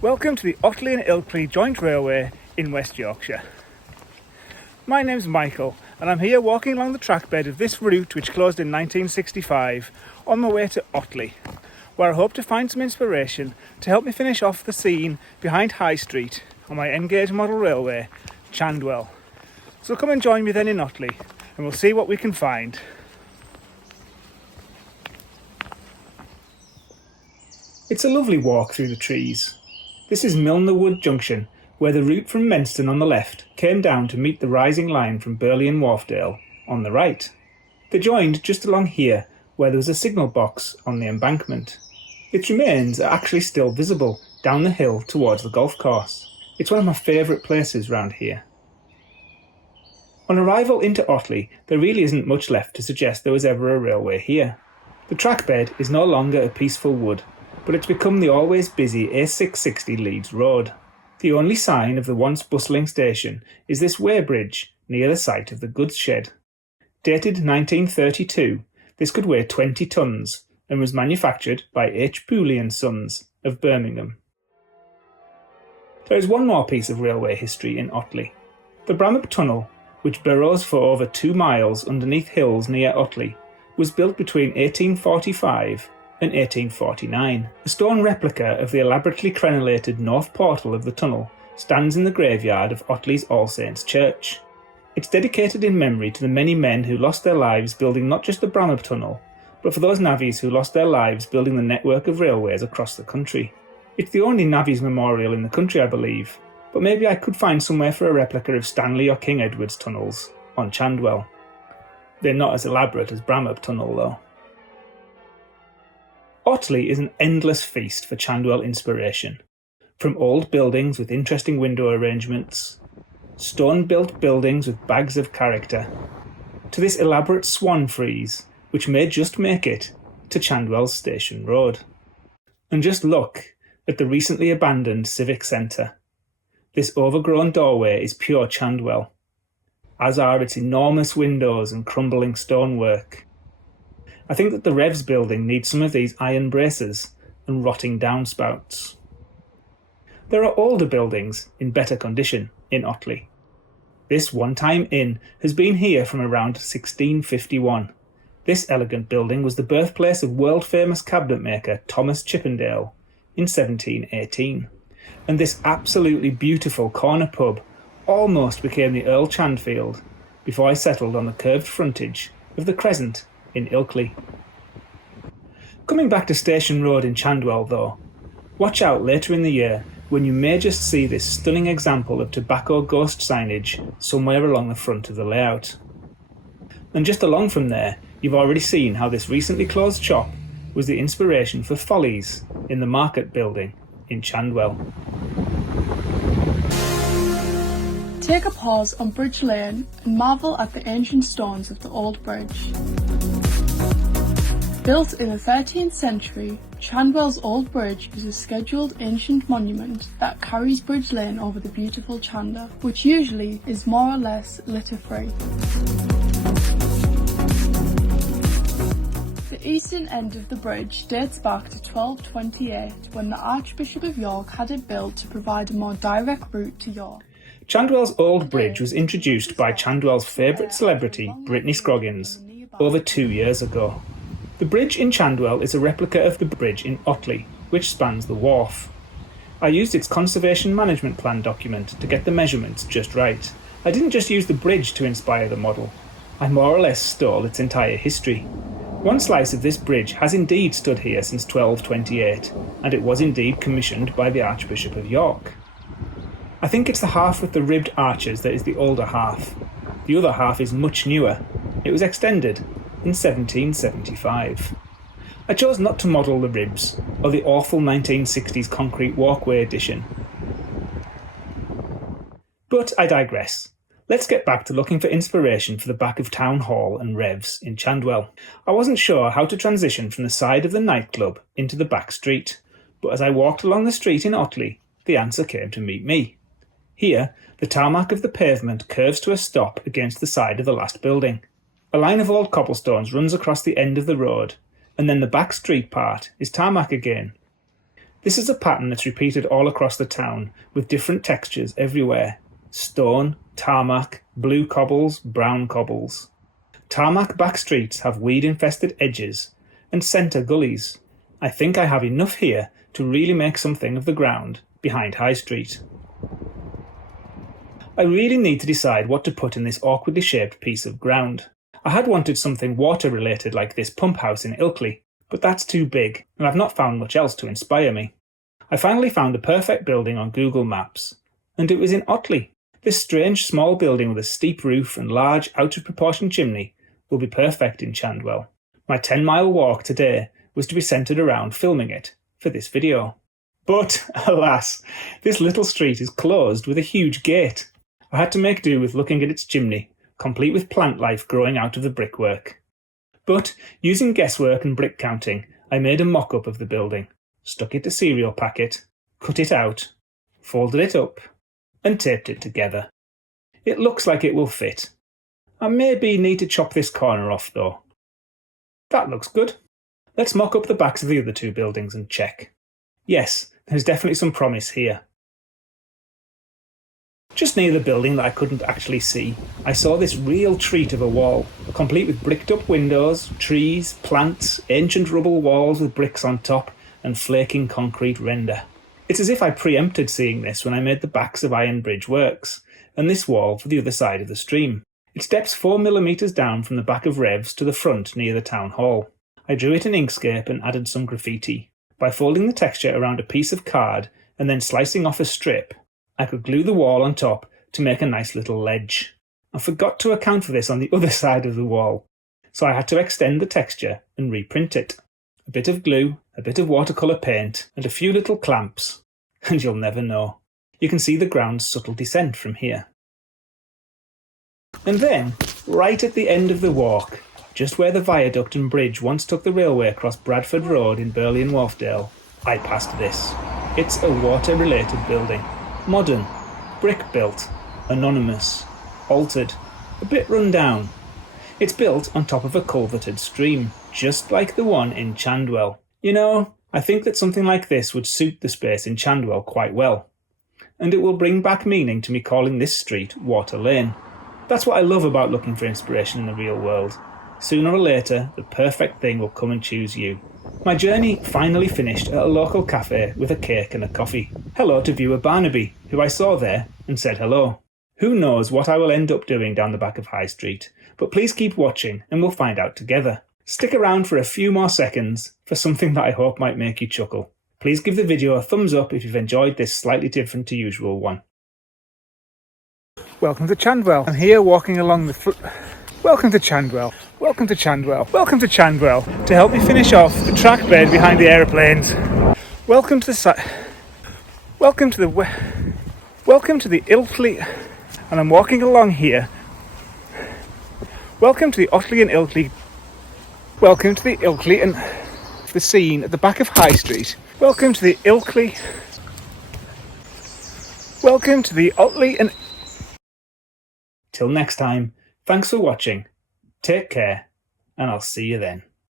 Welcome to the Otley and Ilkley Joint Railway in West Yorkshire. My name's Michael and I'm here walking along the trackbed of this route which closed in 1965 on my way to Otley, where I hope to find some inspiration to help me finish off the scene behind High Street on my N-gauge model railway, Chandwell. So come and join me then in Otley and we'll see what we can find. It's a lovely walk through the trees. This is Milnerwood Junction, where the route from Menston on the left came down to meet the rising line from Burley and Wharfdale on the right. They joined just along here, where there was a signal box on the embankment. Its remains are actually still visible down the hill towards the golf course. It's one of my favourite places round here. On arrival into Otley, there really isn't much left to suggest there was ever a railway here. The trackbed is no longer a peaceful wood, but it's become the always busy A660 Leeds Road. The only sign of the once bustling station is this weighbridge near the site of the goods shed. Dated 1932, this could weigh 20 tonnes and was manufactured by H. Pooley and Sons of Birmingham. There is one more piece of railway history in Otley. The Bramham Tunnel, which burrows for over 2 miles underneath hills near Otley, was built between 1845 and 1849. A stone replica of the elaborately crenellated north portal of the tunnel stands in the graveyard of Otley's All Saints Church. It's dedicated in memory to the many men who lost their lives building not just the Bramham Tunnel, but for those navvies who lost their lives building the network of railways across the country. It's the only navvies memorial in the country, I believe, but maybe I could find somewhere for a replica of Stanley or King Edward's tunnels on Chandwell. They're not as elaborate as Bramham Tunnel though. Otley is an endless feast for Chandwell inspiration. From old buildings with interesting window arrangements, stone-built buildings with bags of character, to this elaborate swan frieze, which may just make it to Chandwell's Station Road. And just look at the recently abandoned Civic Centre. This overgrown doorway is pure Chandwell, as are its enormous windows and crumbling stonework. I think that the Revs building needs some of these iron braces and rotting downspouts. There are older buildings in better condition in Otley. This one-time inn has been here from around 1651. This elegant building was the birthplace of world-famous cabinet maker Thomas Chippendale in 1718. And this absolutely beautiful corner pub almost became the Earl Chandfield before I settled on the curved frontage of the Crescent in Ilkley. Coming back to Station Road in Chandwell though, watch out later in the year when you may just see this stunning example of tobacco ghost signage somewhere along the front of the layout. And just along from there, you've already seen how this recently closed shop was the inspiration for Follies in the Market Building in Chandwell. Take a pause on Bridge Lane and marvel at the ancient stones of the old bridge. Built in the 13th century, Chandwell's Old Bridge is a scheduled ancient monument that carries Bridge Lane over the beautiful Chander, which usually is more or less litter-free. The eastern end of the bridge dates back to 1228 when the Archbishop of York had it built to provide a more direct route to York. Chandwell's Old Bridge was introduced by Chandwell's favourite celebrity, Brittany Scroggins, over 2 years ago. The bridge in Chandwell is a replica of the bridge in Otley, which spans the wharf. I used its Conservation Management Plan document to get the measurements just right. I didn't just use the bridge to inspire the model, I more or less stole its entire history. One slice of this bridge has indeed stood here since 1228, and it was indeed commissioned by the Archbishop of York. I think it's the half with the ribbed arches that is the older half. The other half is much newer. It was extended in 1775. I chose not to model the ribs, or the awful 1960s concrete walkway edition. But I digress. Let's get back to looking for inspiration for the back of Town Hall and Revs in Chandwell. I wasn't sure how to transition from the side of the nightclub into the back street, but as I walked along the street in Otley, the answer came to meet me. Here, the tarmac of the pavement curves to a stop against the side of the last building. A line of old cobblestones runs across the end of the road, and then the back street part is tarmac again. This is a pattern that's repeated all across the town, with different textures everywhere. Stone, tarmac, blue cobbles, brown cobbles. Tarmac back streets have weed-infested edges and centre gullies. I think I have enough here to really make something of the ground behind High Street. I really need to decide what to put in this awkwardly shaped piece of ground. I had wanted something water-related like this pump house in Ilkley, but that's too big, and I've not found much else to inspire me. I finally found a perfect building on Google Maps, and it was in Otley. This strange small building with a steep roof and large, out-of-proportion chimney will be perfect in Chandwell. My 10-mile walk today was to be centred around filming it for this video. But, alas, this little street is closed with a huge gate. I had to make do with looking at its chimney, complete with plant life growing out of the brickwork. But, using guesswork and brick counting, I made a mock-up of the building, stuck it to cereal packet, cut it out, folded it up, and taped it together. It looks like it will fit. I maybe need to chop this corner off though. That looks good. Let's mock up the backs of the other two buildings and check. Yes, there's definitely some promise here. Just near the building that I couldn't actually see, I saw this real treat of a wall, complete with bricked up windows, trees, plants, ancient rubble walls with bricks on top, and flaking concrete render. It's as if I preempted seeing this when I made the backs of Iron Bridge Works, and this wall for the other side of the stream. It steps 4mm down from the back of Revs to the front near the town hall. I drew it in Inkscape and added some graffiti. By folding the texture around a piece of card and then slicing off a strip, I could glue the wall on top to make a nice little ledge. I forgot to account for this on the other side of the wall, so I had to extend the texture and reprint it. A bit of glue, a bit of watercolour paint, and a few little clamps, and you'll never know. You can see the ground's subtle descent from here. And then, right at the end of the walk, just where the viaduct and bridge once took the railway across Bradford Road in Burley and Wharfdale, I passed this. It's a water-related building. Modern, brick-built, anonymous, altered, a bit run down. It's built on top of a culverted stream, just like the one in Chandwell. You know, I think that something like this would suit the space in Chandwell quite well. And it will bring back meaning to me calling this street Water Lane. That's what I love about looking for inspiration in the real world. Sooner or later, the perfect thing will come and choose you. My journey finally finished at a local cafe with a cake and a coffee. Hello to viewer Barnaby, who I saw there and said hello. Who knows what I will end up doing down the back of High Street, but please keep watching and we'll find out together. Stick around for a few more seconds for something that I hope might make you chuckle. Please give the video a thumbs up if you've enjoyed this slightly different to usual one. Welcome to Chandwell. I'm here walking along the Welcome to Chandwell. Welcome to Chandwell. Welcome to Chandwell. To help me finish off the track bed behind the aeroplanes. Welcome to the Welcome to the Ilkley, and I'm walking along here. Welcome to the Otley and Ilkley. Welcome to the Ilkley and the scene at the back of High Street. Welcome to the Ilkley. Welcome to the Otley and... Till next time, thanks for watching, take care, and I'll see you then.